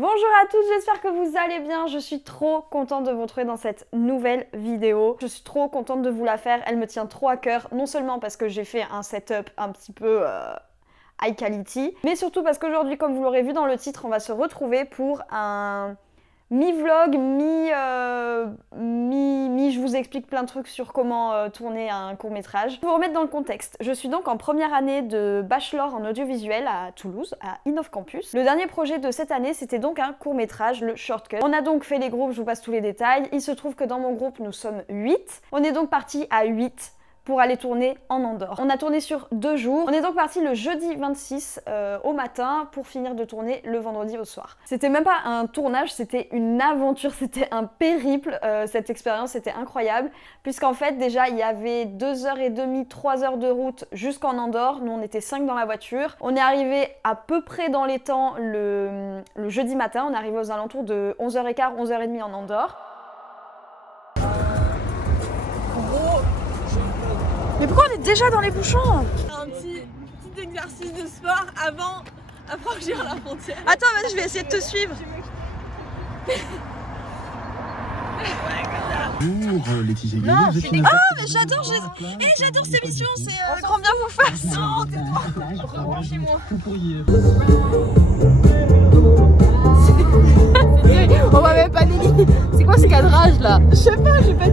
Bonjour à tous, j'espère que vous allez bien. Je suis trop contente de vous retrouver dans cette nouvelle vidéo. Je suis trop contente de vous la faire, elle me tient trop à cœur. Non seulement parce que j'ai fait un setup un petit peu high quality, mais surtout parce qu'aujourd'hui, comme vous l'aurez vu dans le titre, on va se retrouver pour un mi-vlog, je vous explique plein de trucs sur comment tourner un court-métrage. Pour vous remettre dans le contexte, je suis donc en première année de bachelor en audiovisuel à Toulouse, à Innov Campus. Le dernier projet de cette année, c'était donc un court-métrage, le Shortcut. On a donc fait les groupes, je vous passe tous les détails. Il se trouve que dans mon groupe, nous sommes 8. On est donc parti à 8 pour aller tourner en Andorre. On a tourné sur 2 jours. On est donc parti le jeudi 26 au matin pour finir de tourner le vendredi au soir. C'était même pas un tournage, c'était une aventure, c'était un périple. Cette expérience était incroyable puisqu'en fait déjà il y avait 2h30, 3h de route jusqu'en Andorre. Nous on était 5 dans la voiture. On est arrivé à peu près dans les temps le jeudi matin. On est arrivé aux alentours de 11h15, 11h30 en Andorre. Mais pourquoi on est déjà dans les bouchons? Un petit exercice de sport avant à franchir la frontière. Attends, vas-y, je vais essayer de te suivre. Bonjour Laetitia. Ah, mais j'adore, j'adore ces missions, c'est grand bien vous fasse. Non, tais-toi, rebranchez-moi. On va même pas Nelly. C'est quoi ce cadrage là? Je sais pas, j'arrive pas.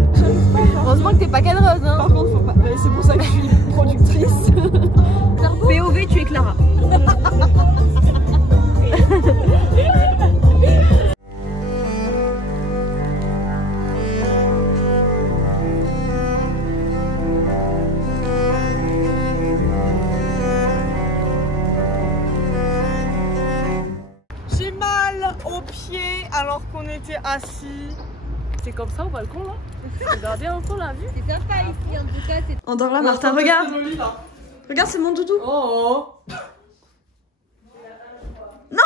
Heureusement que t'es pas cadreuse hein. Par contre, faut pas. C'est pour ça que je suis productrice. POV, tu es Clara. J'ai mal aux pieds alors qu'on était assis. C'est comme ça au balcon là? Regardez un peu la vue. C'est sympa ici en tout cas. Endors là, Martin, regarde. Regarde, c'est mon doudou. Oh. Non.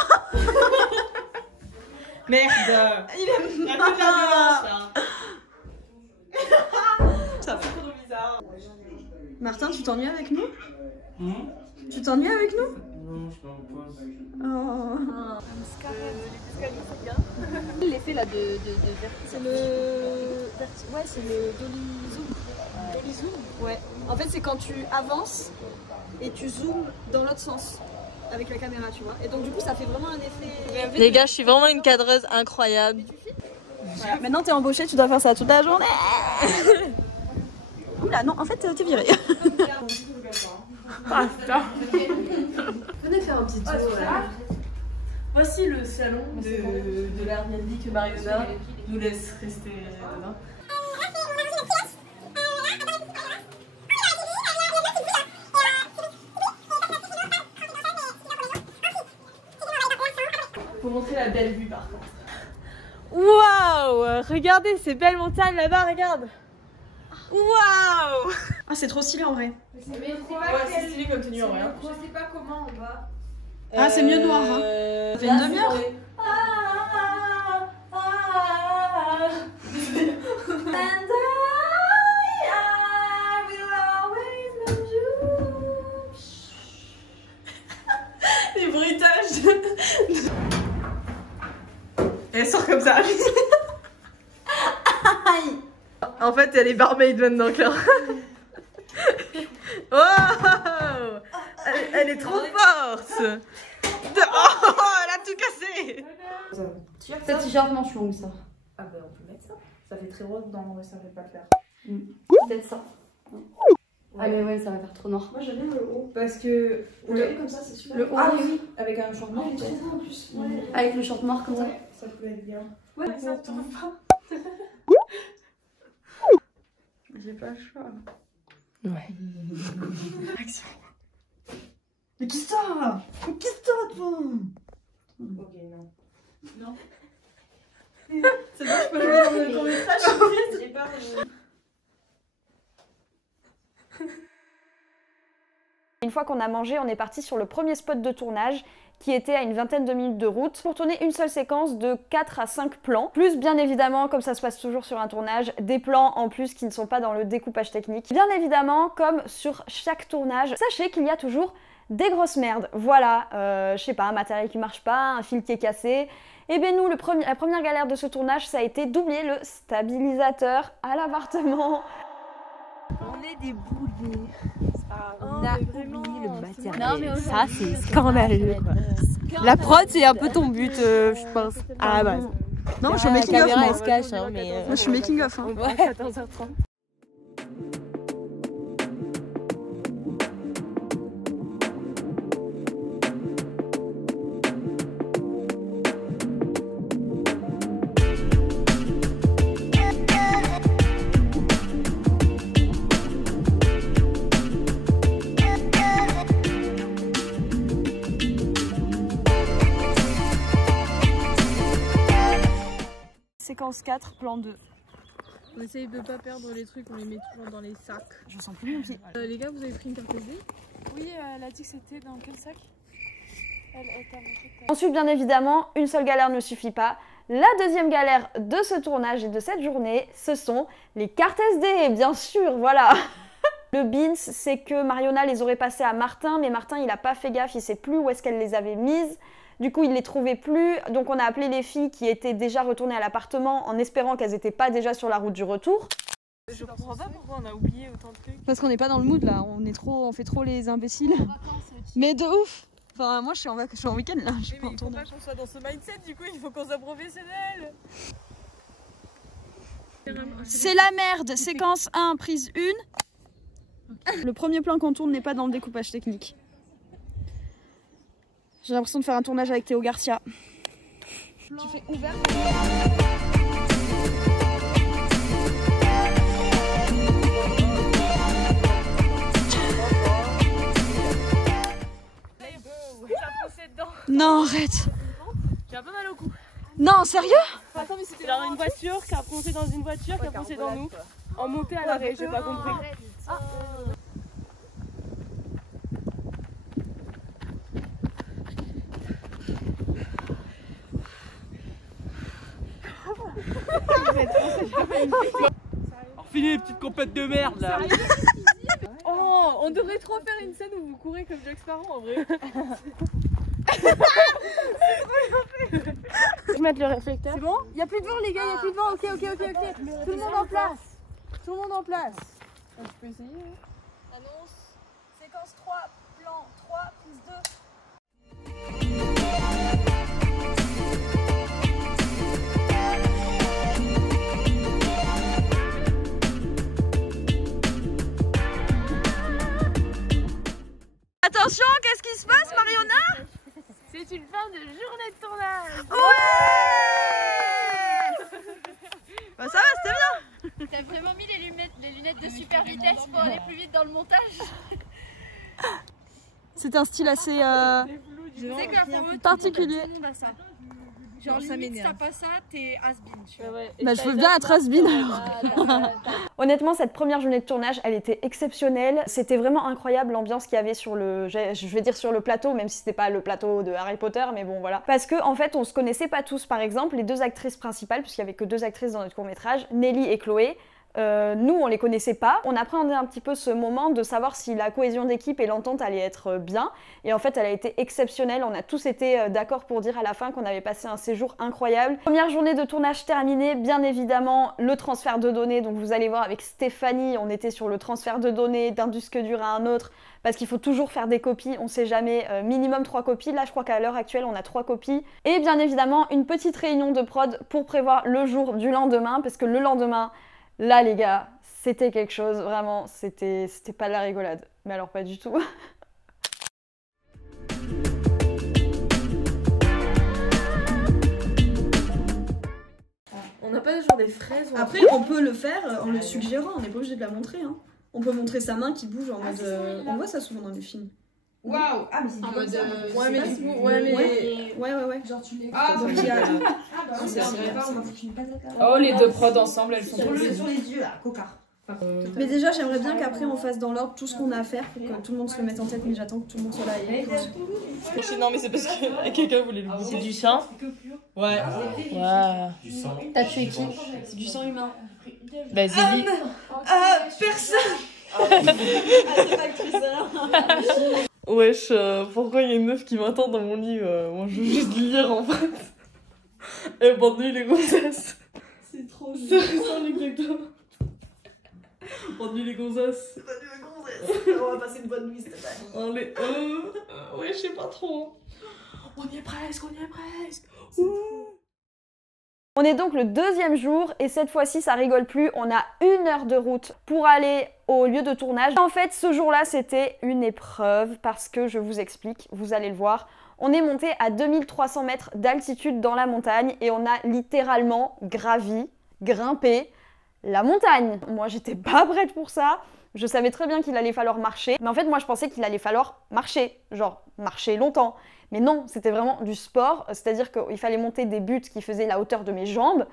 Merde. Il aime pas. Il y a que de la violence là. Ça fait trop bizarre. Martin, tu t'ennuies avec nous? Tu t'ennuies avec nous? Non, je suis en pause. Oh. L'effet là de C'est le... Ouais, c'est le dolly zoom. Dolly zoom? Ouais. En fait, c'est quand tu avances et tu zoomes dans l'autre sens avec la caméra, tu vois. Et donc, du coup, ça fait vraiment un effet... Les gars, je suis vraiment une cadreuse incroyable. Voilà. Maintenant, t'es embauché, tu dois faire ça toute la journée. Oula, non, en fait, t'es viré. Venez faire un petit tour. Voici le salon de l'Airbnb que Mariona nous laisse rester dedans. Faut montrer la belle vue par contre. Waouh! Regardez ces belles montagnes là-bas, regarde! Waouh! Ah, c'est trop stylé en vrai. Ouais, c'est stylé comme tenue en vrai. Je sais pas comment on va. Ah, c'est mieux noir, hein. Ça fait une demi-heure. Les bruitages. Elle sort comme ça. En fait, elle est barmaid maintenant, Clara. Wow, elle est trop forte. Oh, elle a tout cassé. C'est t-shirt manche longue ça. Ah ben on peut mettre ça. Ça fait très rose dans ça fait pas clair. Peut-être ça. Allez ouais ça va faire trop noir. Moi j'aime bien le haut parce que le comme ça c'est super. Le haut ah oui. oui, avec un short noir. En plus. Ouais. Avec le short noir comme ça. Ça peut être bien. Ouais, ça tombe pas. J'ai pas le choix. Ouais. Action. Mais qui ça? Mais qui ça, toi? Ok, non. Non. C'est bon, je peux jouer dans le court-métrage. J'ai peur de... Une fois qu'on a mangé, on est parti sur le premier spot de tournage qui était à une vingtaine de minutes de route pour tourner une seule séquence de 4 à 5 plans. Plus bien évidemment, comme ça se passe toujours sur un tournage, des plans en plus qui ne sont pas dans le découpage technique. Bien évidemment, comme sur chaque tournage, sachez qu'il y a toujours des grosses merdes. Voilà, je sais pas, un matériel qui marche pas, un fil qui est cassé. Et bien nous, la première galère de ce tournage, ça a été d'oublier le stabilisateur à l'appartement. On est des boulets. On a oublié le matériel. Ça, c'est scandaleux. La prod, c'est un peu ton but, je pense. À la base. Non, je suis making of, moi. Se cache, hein, mais Moi, je suis making of. Hein. on voit à 14h30. Séquence 4, plan 2. On essaye de pas perdre les trucs, on les met toujours dans les sacs. Je sens plus mon pied. Les gars, vous avez pris une carte SD? Oui, elle a dit que c'était dans quel sac? Ensuite, bien évidemment, une seule galère ne suffit pas. La deuxième galère de ce tournage et de cette journée, ce sont les cartes SD, bien sûr, voilà. Le beans, c'est que Mariona les aurait passées à Martin, mais Martin, il a pas fait gaffe, il sait plus où est-ce qu'elle les avait mises. Du coup, il les trouvait plus, donc on a appelé les filles qui étaient déjà retournées à l'appartement en espérant qu'elles n'étaient pas déjà sur la route du retour. Je comprends pas pourquoi on a oublié autant de trucs. Parce qu'on n'est pas dans le mood là, on fait trop les imbéciles. Mais de ouf. Enfin, moi je suis en week-end là, je suis pas en Il faut tournage. pas qu'on soit dans ce mindset, du coup, il faut qu'on soit professionnel. C'est la merde, séquence 1, prise 1. Le premier plan qu'on tourne n'est pas dans le découpage technique. J'ai l'impression de faire un tournage avec Théo Garcia. Tu fais ouvert. Non, arrête. J'ai un peu mal au cou. Non, sérieux? Attends, mais c'était genre une voiture qui a foncé dans une voiture qui a foncé dans nous. En montée à l'arrêt, j'ai pas compris. Alors fini les petites compètes de merde là. Oh, on devrait trop faire une scène où vous courez comme Jack Sparrow en vrai. Je mettre le réflecteur. C'est bon? Y'a plus de vent les gars, y'a plus de vent, ok. Tout le monde en place. Tout le monde en place. Tu peux essayer hein. Annonce, séquence 3, plan 3, prise 2. Attention, qu'est-ce qui se passe, Mariona? C'est une fin de journée de tournage. Bah ça va, c'était bien. T'as vraiment mis les lunettes de super vitesse pour aller plus vite dans le montage? C'est un style assez C'est quoi, pour eux, particulier. Tout le monde a ça. Genre, limite, si t'as pas ça, t'es has-been, tu vois. Bah je veux bien être has-been alors. Honnêtement, cette première journée de tournage, elle était exceptionnelle. C'était vraiment incroyable l'ambiance qu'il y avait sur le, je vais dire sur le plateau, même si c'était pas le plateau de Harry Potter, mais bon voilà. Parce que en fait, on se connaissait pas tous. Par exemple, les deux actrices principales, puisqu'il y avait que deux actrices dans notre court-métrage, Nelly et Chloé. Nous, on les connaissait pas. On appréhendait un petit peu ce moment de savoir si la cohésion d'équipe et l'entente allaient être bien. Et en fait, elle a été exceptionnelle. On a tous été d'accord pour dire à la fin qu'on avait passé un séjour incroyable. Première journée de tournage terminée, bien évidemment, le transfert de données. Donc vous allez voir avec Stéphanie, on était sur le transfert de données d'un disque dur à un autre. Parce qu'il faut toujours faire des copies, on sait jamais, minimum 3 copies. Là, je crois qu'à l'heure actuelle, on a 3 copies. Et bien évidemment, une petite réunion de prod pour prévoir le jour du lendemain. Parce que le lendemain, là les gars, c'était quelque chose, vraiment, c'était pas de la rigolade. Mais alors pas du tout. On n'a pas genre des fraises. Après, on peut le faire en le suggérant, on n'est pas obligé de la montrer. Hein. On peut montrer sa main qui bouge en mode. On voit ça souvent dans les films. Waouh! Ah, mais c'est En mode. Ouais, mais du coup, ouais, mais. Ouais. genre tu l'es. Ah, donc il y a. Oh, les deux prods ensemble, elles sont trop Sur les yeux, là, cocard. Mais déjà, j'aimerais bien qu'après on fasse dans l'ordre tout ce qu'on a à faire pour que tout le monde se le mette en tête, mais j'attends que tout le monde soit là. Et... Non, mais c'est parce que quelqu'un voulait le bouffer. C'est du sang? Ouais. Du sang. T'as tué qui? C'est du sang humain. Bah, Zélie. Personne. Wesh, pourquoi il y a une meuf qui m'attend dans mon lit? Moi, je veux juste lire en fait. Eh, bonne nuit les gonzesses. C'est trop ça ressemble exactement. Bonne nuit les gonzesses. Bonne nuit les gonzesses. On va passer une bonne nuit cette année. Allez, ouais, je sais pas trop. On y est presque, on y est presque. On est donc le deuxième jour et cette fois-ci ça rigole plus, on a 1 heure de route pour aller au lieu de tournage. En fait ce jour-là c'était une épreuve parce que je vous explique, vous allez le voir. On est monté à 2300 mètres d'altitude dans la montagne et on a littéralement grimpé la montagne. Moi j'étais pas prête pour ça, je savais très bien qu'il allait falloir marcher, mais en fait moi je pensais qu'il allait falloir marcher, genre marcher longtemps. Mais non, c'était vraiment du sport, c'est-à-dire qu'il fallait monter des buttes qui faisaient la hauteur de mes jambes.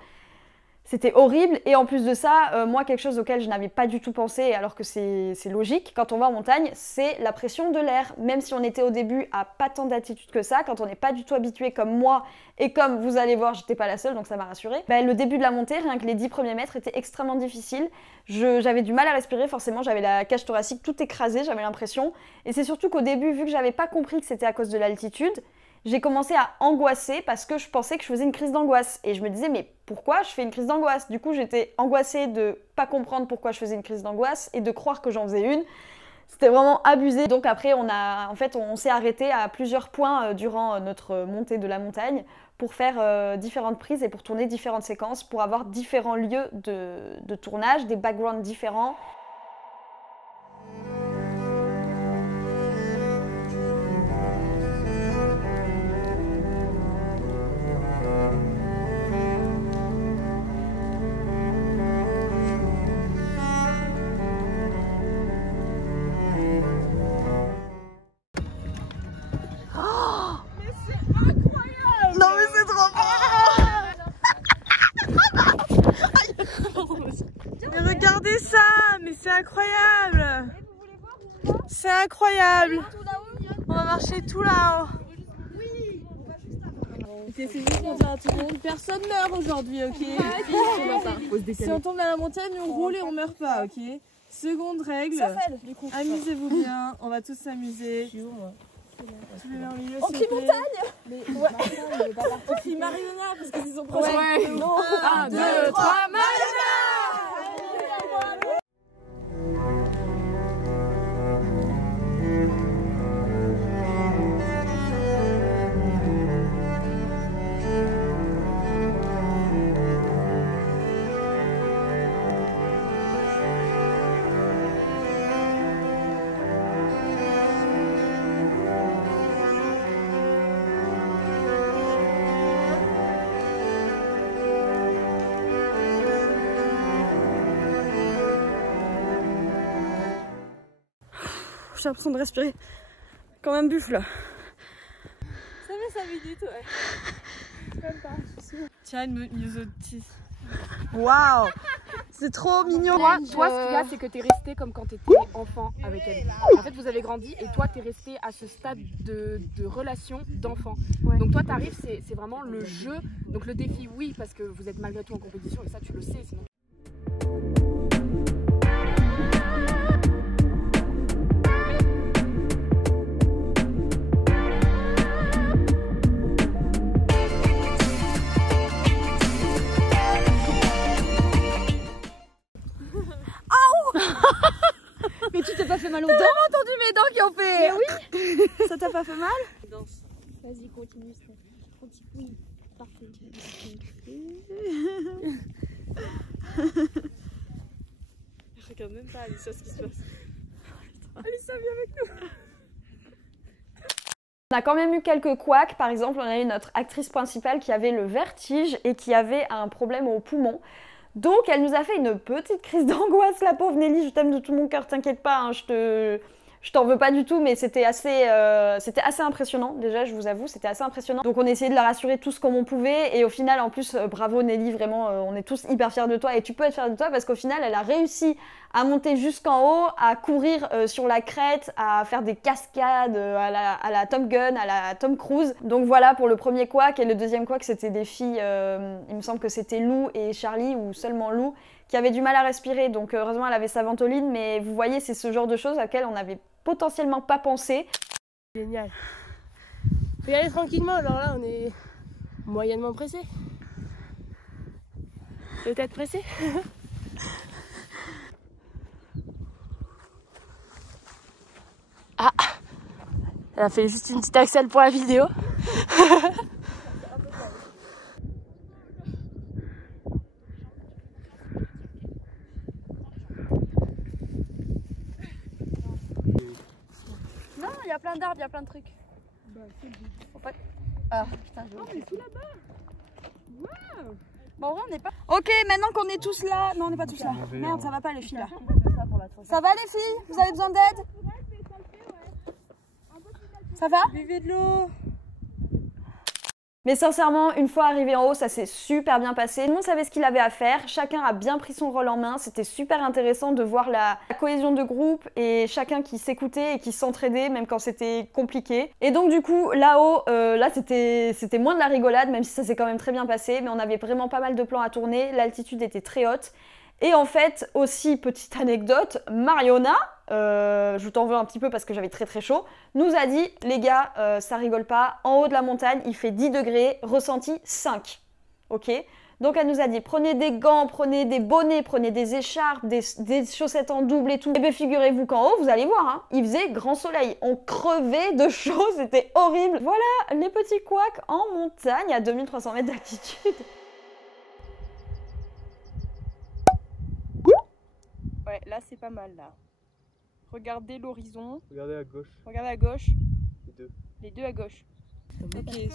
C'était horrible et en plus de ça, moi quelque chose auquel je n'avais pas du tout pensé alors que c'est logique, quand on va en montagne, c'est la pression de l'air. Même si on était au début à pas tant d'altitude que ça, quand on n'est pas du tout habitué comme moi et comme vous allez voir, j'étais pas la seule donc ça m'a rassurée. Le début de la montée, rien que les 10 premiers mètres étaient extrêmement difficiles. J'avais du mal à respirer, forcément j'avais la cage thoracique toute écrasée, j'avais l'impression. Et c'est surtout qu'au début, vu que j'avais pas compris que c'était à cause de l'altitude, j'ai commencé à angoisser parce que je pensais que je faisais une crise d'angoisse. Et je me disais, mais pourquoi je fais une crise d'angoisse? Du coup, j'étais angoissée de pas comprendre pourquoi je faisais une crise d'angoisse et de croire que j'en faisais une. C'était vraiment abusé. Donc après, on s'est arrêté à plusieurs points durant notre montée de la montagne pour faire différentes prises et pour tourner différentes séquences, pour avoir différents lieux de tournage, des backgrounds différents. Mais regardez ça, mais c'est incroyable. C'est incroyable. On va marcher tout là-haut. Ok, c'est juste pour dire à tout le monde, personne meurt aujourd'hui, ok? Si on tombe dans la montagne, on roule et on meurt pas, ok? Seconde règle, amusez-vous bien, on va tous s'amuser. Tu les mets en milieu, on crie montagne. On crie Marionnard parce qu'ils sont proches. 1, 2, 3, Marionnard. J'ai l'impression de respirer comme un buffle là. Ça fait 5 minutes, ouais. Même pas, je suis sûre. Tiens, une myosotis. Waouh, c'est trop mignon. Toi, ce qu'il y a, c'est que t'es resté comme quand t'étais enfant avec elle. En fait, vous avez grandi et toi, t'es resté à ce stade de relation d'enfant. Ouais. Donc toi, t'arrives, c'est vraiment le jeu. Donc le défi, oui, parce que vous êtes malgré tout en compétition et ça, tu le sais. Sinon... Mais tu t'es pas fait mal aux dents? T'as entendu mes dents qui ont fait? Mais oui. Ça t'a pas fait mal? Danse. Vas-y, continue. Continue. Parfait. Je regarde même pas Alissa ce qui se passe. Alissa, viens avec nous. On a quand même eu quelques couacs, par exemple on a eu notre actrice principale qui avait le vertige et qui avait un problème au poumon. Donc elle nous a fait une petite crise d'angoisse, la pauvre Nelly, je t'aime de tout mon cœur, t'inquiète pas, hein, je t'en veux pas du tout, mais c'était assez impressionnant, déjà je vous avoue, c'était assez impressionnant. Donc on essayait de la rassurer tous comme on pouvait, et au final en plus, bravo Nelly, vraiment, on est tous hyper fiers de toi, et tu peux être fière de toi parce qu'au final elle a réussi à monter jusqu'en haut, à courir sur la crête, à faire des cascades à la Top Gun, à la Tom Cruise. Donc voilà pour le premier couac, et le deuxième couac c'était des filles, il me semble que c'était Lou et Charlie, ou seulement Lou, qui avait du mal à respirer, donc heureusement elle avait sa ventoline, mais vous voyez c'est ce genre de choses auxquelles on n'avait potentiellement pas pensé. Génial. Faut y aller tranquillement, alors là on est moyennement pressé. Peut-être pressé. Ah, elle a fait juste une petite accel pour la vidéo. Non, il y a plein d'arbres, il y a plein de trucs. Faut pas... Ah putain, j'ai oublié. C'est là-bas. Waouh. Bon, en vrai, on n'est pas... Ok, maintenant qu'on est tous là... Non, on n'est pas tous là. Merde, ça va pas les filles là. Ça va les filles? Vous avez besoin d'aide? Ça va? Buvez de l'eau. Mais sincèrement, une fois arrivé en haut, ça s'est super bien passé. Tout le monde savait ce qu'il avait à faire, chacun a bien pris son rôle en main. C'était super intéressant de voir la cohésion de groupe et chacun qui s'écoutait et qui s'entraidait, même quand c'était compliqué. Et donc du coup, là-haut, là c'était moins de la rigolade, même si ça s'est quand même très bien passé. Mais on avait vraiment pas mal de plans à tourner, l'altitude était très haute. Et en fait, aussi, petite anecdote, Mariona, je t'en veux un petit peu parce que j'avais très chaud, nous a dit, les gars, ça rigole pas, en haut de la montagne, il fait 10 degrés, ressenti 5. Ok? Donc elle nous a dit, prenez des gants, prenez des bonnets, prenez des écharpes, des chaussettes en double et tout. Et bien figurez-vous qu'en haut, vous allez voir, hein, il faisait grand soleil. On crevait de chaud, c'était horrible. Voilà les petits couacs en montagne à 2300 mètres d'altitude. Ouais, là c'est pas mal là. Regardez l'horizon. Regardez à gauche. Regardez à gauche. Les deux. Les deux à gauche. Ok,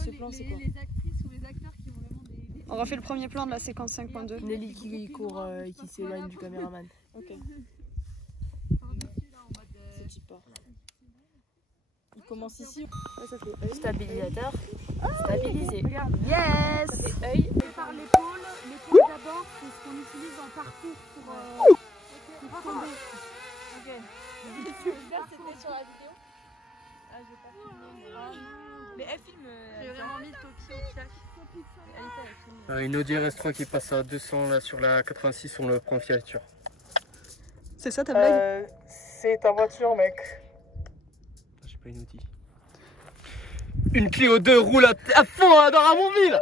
ce plan c'est quoi? Les actrices ou les acteurs qui ont vraiment des... On refait le premier plan de la séquence 5.2. Nelly qui court et qui s'éloigne du caméraman. Ok. C'est pas. Il commence ici. Ouais, ça fait œil. Stabilisateur. Stabilisé. Regarde. Yes! Ça fait œil. Par l'épaule. L'épaule d'abord, c'est ce qu'on utilise en parcours pour tomber. Ok. C'était sur la vidéo. Ah, j'ai pas filmé. Mais elle filme. J'ai vraiment mis le topi au fiac. Une Audi RS3 qui passe à 200 là sur la 86, on le prend en filature. C'est ça ta blague? C'est ta voiture, mec. J'ai pas une Audi. Une Clio 2 roule à fond dans Ramonville.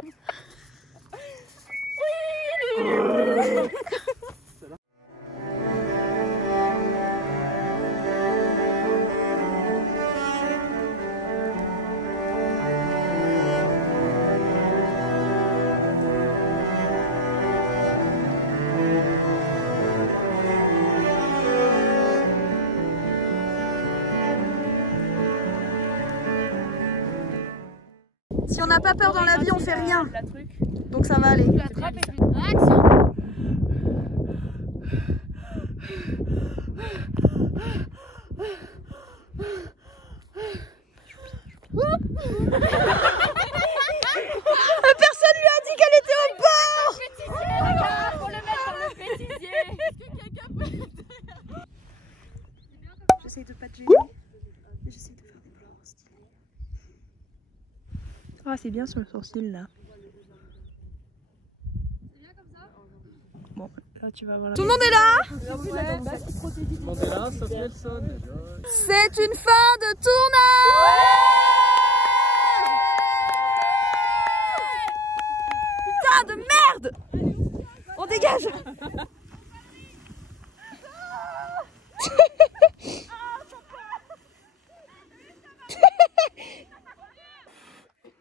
Si on n'a pas peur dans la vie, on fait rien. Donc ça va aller. Action. Personne lui a dit qu'elle était au bord. Regarde, faut le mettre dans le bêtisier. J'essaye de pas te gêner. J'essaye de faire des plans stylés. Ah, c'est bien son sourcil là. Bon, là tu vas voir. Tout le monde est là. Mandela, Sophie Elson. C'est une fin de tournage. Putain de merde. On dégage.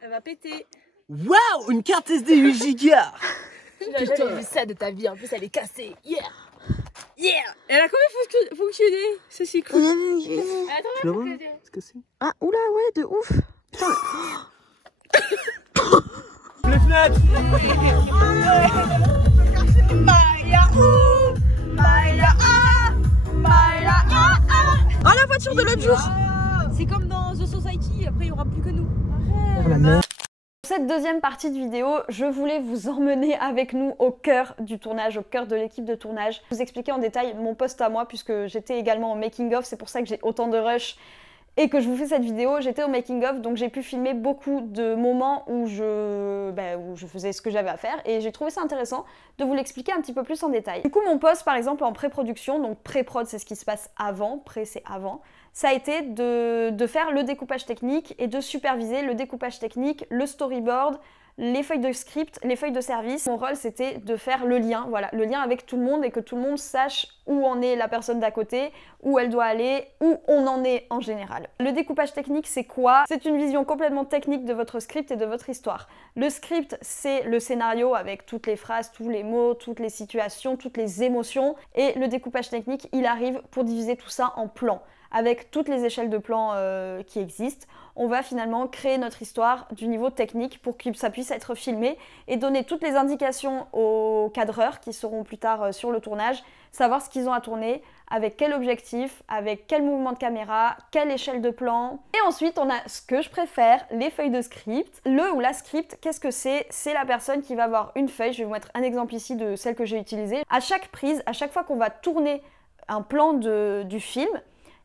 Elle va péter. Waouh, une carte SD 8 Go. J'ai jamais vu ça de ta vie, en plus elle est cassée. Yeah. Yeah. Elle a combien fonctionné? C'est si cool. Tu la vois? C'est cassé. Ah oula ouais de ouf. Les fenêtres. Oh la voiture de l'autre jour. C'est comme dans The Society, après il n'y aura plus que nous. Pour cette deuxième partie de vidéo, je voulais vous emmener avec nous au cœur du tournage, au cœur de l'équipe de tournage. Vous expliquer en détail mon poste à moi puisque j'étais également au making of, c'est pour ça que j'ai autant de rush et que je vous fais cette vidéo. J'étais au making of, donc j'ai pu filmer beaucoup de moments où je faisais ce que j'avais à faire et j'ai trouvé ça intéressant de vous l'expliquer un petit peu plus en détail. Du coup mon poste par exemple en pré-production, donc pré-prod c'est ce qui se passe avant, pré c'est avant, ça a été de faire le découpage technique et de superviser le découpage technique, le storyboard, les feuilles de script, les feuilles de service. Mon rôle, c'était de faire le lien, voilà, le lien avec tout le monde et que tout le monde sache où en est la personne d'à côté, où elle doit aller, où on en est en général. Le découpage technique, c'est quoi? C'est une vision complètement technique de votre script et de votre histoire. Le script, c'est le scénario avec toutes les phrases, tous les mots, toutes les situations, toutes les émotions. Et le découpage technique, il arrive pour diviser tout ça en plans. Avec toutes les échelles de plans qui existent, on va finalement créer notre histoire du niveau technique pour que ça puisse être filmé et donner toutes les indications aux cadreurs qui seront plus tard sur le tournage, savoir ce qu'ils ont à tourner, avec quel objectif, avec quel mouvement de caméra, quelle échelle de plan. Et ensuite, on a ce que je préfère, les feuilles de script. Le ou la script, qu'est-ce que c'est? C'est la personne qui va avoir une feuille, je vais vous mettre un exemple ici de celle que j'ai utilisée. À chaque prise, à chaque fois qu'on va tourner un plan du film,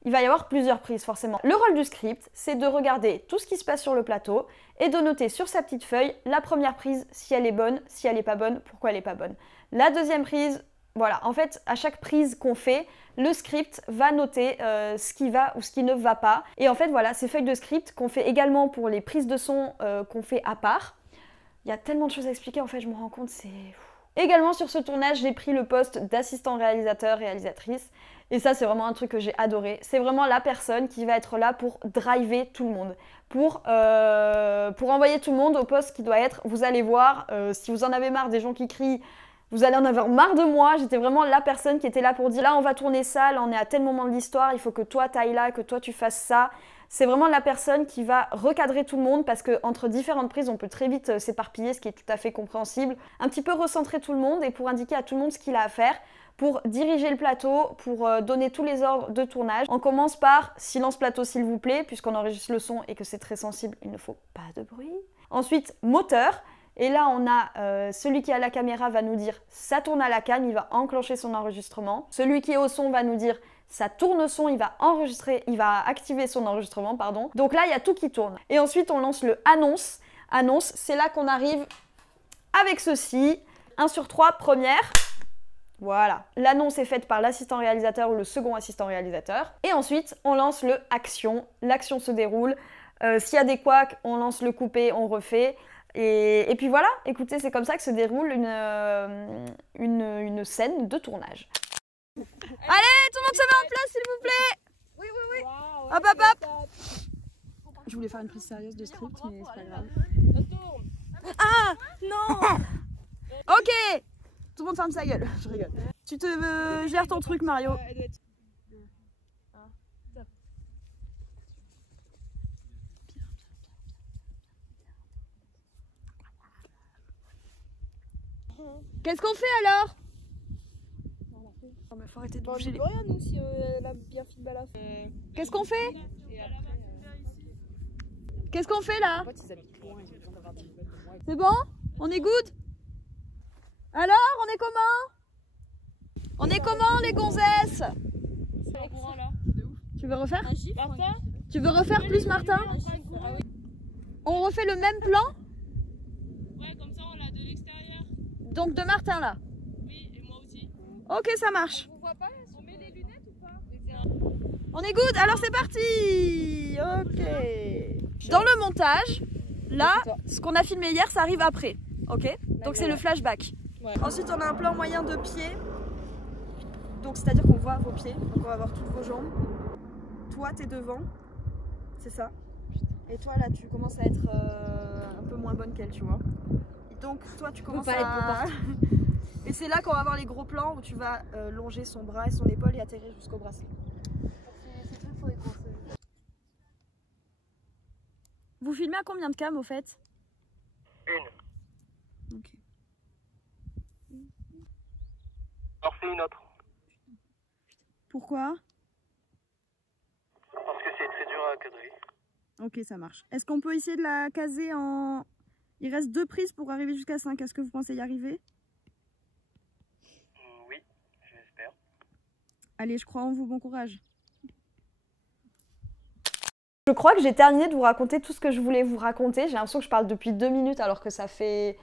il va y avoir plusieurs prises forcément. Le rôle du script, c'est de regarder tout ce qui se passe sur le plateau et de noter sur sa petite feuille la première prise, si elle est bonne, si elle n'est pas bonne, pourquoi elle n'est pas bonne. La deuxième prise, voilà, en fait, à chaque prise qu'on fait, le script va noter ce qui va ou ce qui ne va pas. Et en fait, voilà, ces feuilles de script qu'on fait également pour les prises de son qu'on fait à part. Il y a tellement de choses à expliquer, en fait, je me rends compte, c'est... Également sur ce tournage, j'ai pris le poste d'assistant réalisateur, réalisatrice. Et ça, c'est vraiment un truc que j'ai adoré. C'est vraiment la personne qui va être là pour driver tout le monde. Pour envoyer tout le monde au poste qui doit être, vous allez voir, si vous en avez marre des gens qui crient, vous allez en avoir marre de moi. J'étais vraiment la personne qui était là pour dire, là on va tourner ça, là on est à tel moment de l'histoire, il faut que toi t'ailles là, que toi tu fasses ça. C'est vraiment la personne qui va recadrer tout le monde parce qu'entre différentes prises, on peut très vite s'éparpiller, ce qui est tout à fait compréhensible. Un petit peu recentrer tout le monde et pour indiquer à tout le monde ce qu'il a à faire, pour diriger le plateau, pour donner tous les ordres de tournage. On commence par silence plateau s'il vous plaît, puisqu'on enregistre le son et que c'est très sensible, il ne faut pas de bruit. Ensuite, moteur. Et là, on a celui qui a la caméra va nous dire ça tourne à la cam, il va enclencher son enregistrement. Celui qui est au son va nous dire ça tourne son, il va enregistrer, il va activer son enregistrement, pardon. Donc là, il y a tout qui tourne. Et ensuite, on lance le annonce. Annonce, c'est là qu'on arrive avec ceci. 1 sur 3, première. Voilà. L'annonce est faite par l'assistant réalisateur ou le second assistant réalisateur. Et ensuite, on lance le action. L'action se déroule. S'il y a des couacs, on lance le coupé, on refait. Et puis voilà, écoutez, c'est comme ça que se déroule une scène de tournage. Allez, tout le monde se met en place, s'il vous plaît. Oui, oui, oui. Wow, hop, hop, hop. Je voulais faire une prise sérieuse de script, mais c'est pas grave. Ah, non. Ok. Tout le monde ferme sa gueule. Je rigole. Tu te gères ton truc, Mario. Qu'est-ce qu'on fait alors? Non mais faut arrêter de bouger les... rien nous si elle a bien filmé à la fin. Qu'est-ce qu'on fait? Qu'est-ce qu'on fait là? C'est bon? On est good? Alors, on est comment? On est comment les gonzesses? Tu veux refaire? Tu veux refaire plus Martin? On refait le même plan? Ouais, comme ça on l'a de l'extérieur. Donc de Martin là? Oui, et moi aussi. Ok, ça marche. On voit pas? On met les lunettes ou pas? On est good, alors c'est parti. Ok. Dans le montage, là, ce qu'on a filmé hier, ça arrive après. Ok? Donc c'est le flashback. Ouais. Ensuite, on a un plan moyen de pied. Donc c'est-à-dire qu'on voit vos pieds. Donc on va voir toutes vos jambes. Toi, t'es devant. C'est ça. Et toi, là, tu commences à être un peu moins bonne qu'elle, tu vois. Donc toi, tu commences à... Et c'est là qu'on va avoir les gros plans où tu vas longer son bras et son épaule et atterrir jusqu'au bracelet. Vous filmez à combien de cam au fait? Une. Ok. Alors fais une autre. Pourquoi? Parce que c'est très dur à cadrer. Ok, ça marche. Est-ce qu'on peut essayer de la caser en... Il reste 2 prises pour arriver jusqu'à 5. Est-ce que vous pensez y arriver? Oui, j'espère. Allez, je crois en vous. Bon courage. Je crois que j'ai terminé de vous raconter tout ce que je voulais vous raconter. J'ai l'impression que je parle depuis 2 minutes alors que ça fait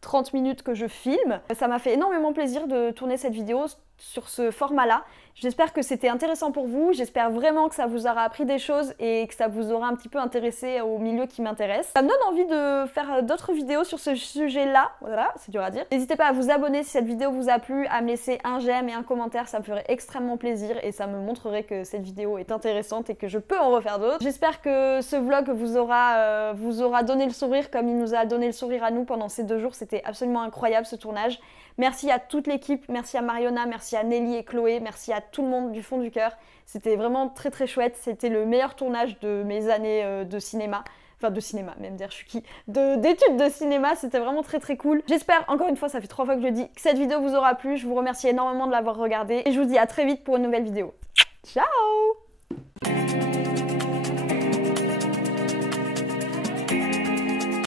30 minutes que je filme. Ça m'a fait énormément plaisir de tourner cette vidéo, sur ce format-là. J'espère que c'était intéressant pour vous, j'espère vraiment que ça vous aura appris des choses et que ça vous aura un petit peu intéressé au milieu qui m'intéresse. Ça me donne envie de faire d'autres vidéos sur ce sujet-là, voilà, c'est dur à dire. N'hésitez pas à vous abonner si cette vidéo vous a plu, à me laisser un j'aime et un commentaire, ça me ferait extrêmement plaisir et ça me montrerait que cette vidéo est intéressante et que je peux en refaire d'autres. J'espère que ce vlog vous aura donné le sourire comme il nous a donné le sourire à nous pendant ces 2 jours, c'était absolument incroyable ce tournage. Merci à toute l'équipe, merci à Mariona, merci à Nelly et Chloé, merci à tout le monde du fond du cœur. C'était vraiment très très chouette, c'était le meilleur tournage de mes années de cinéma. Enfin de cinéma, même dire je suis qui, d'études de cinéma, c'était vraiment très très cool. J'espère, encore une fois, ça fait 3 fois que je le dis, que cette vidéo vous aura plu. Je vous remercie énormément de l'avoir regardée et je vous dis à très vite pour une nouvelle vidéo. Ciao!